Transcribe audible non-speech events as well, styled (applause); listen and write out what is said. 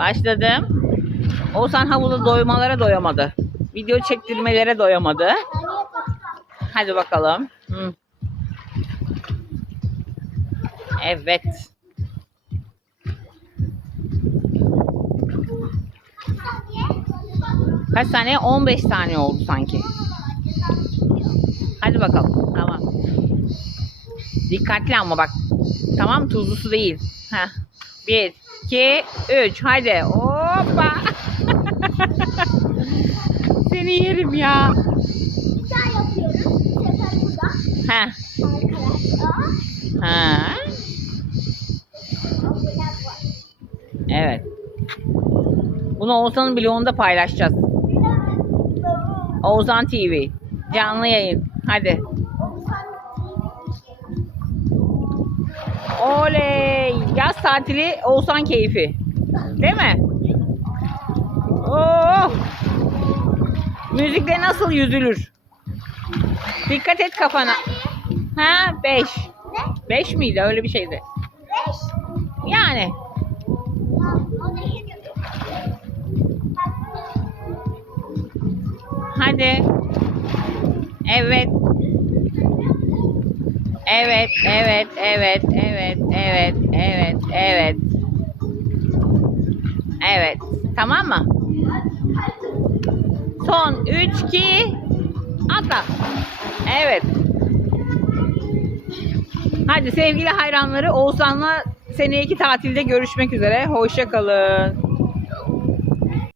Başladım. Oğuzhan havuzda doymalara doyamadı. Video çektirmelere doyamadı. Hadi bakalım. Evet. Kaç saniye? 15 saniye oldu sanki. Hadi bakalım. Tamam. Dikkatli ama bak. Tamam tuzlu su değil. Heh. Bir, iki, üç. Hadi. Hoppa. (laughs) Seni yerim ya. Bir daha yapıyoruz. Arkadaşlar. Ha. Evet. Bunu Oğuzhan'ın bloğunda paylaşacağız. Oğuzhan TV. Canlı yayın. Hadi. Oley. Yaz tatili Oğuzhan keyfi. Değil mi? Oh. Müzikle nasıl yüzülür? Dikkat et kafana. Ha 5. Ne? 5 miydi? Öyle bir şeydi. Beş. Yani. Hadi. Evet. Evet, evet, evet, evet, evet, evet, evet. Evet. Tamam mı? Son 3 2 atla. Evet. Hadi sevgili hayranları Oğuzhan'la seneki tatilde görüşmek üzere. Hoşça kalın.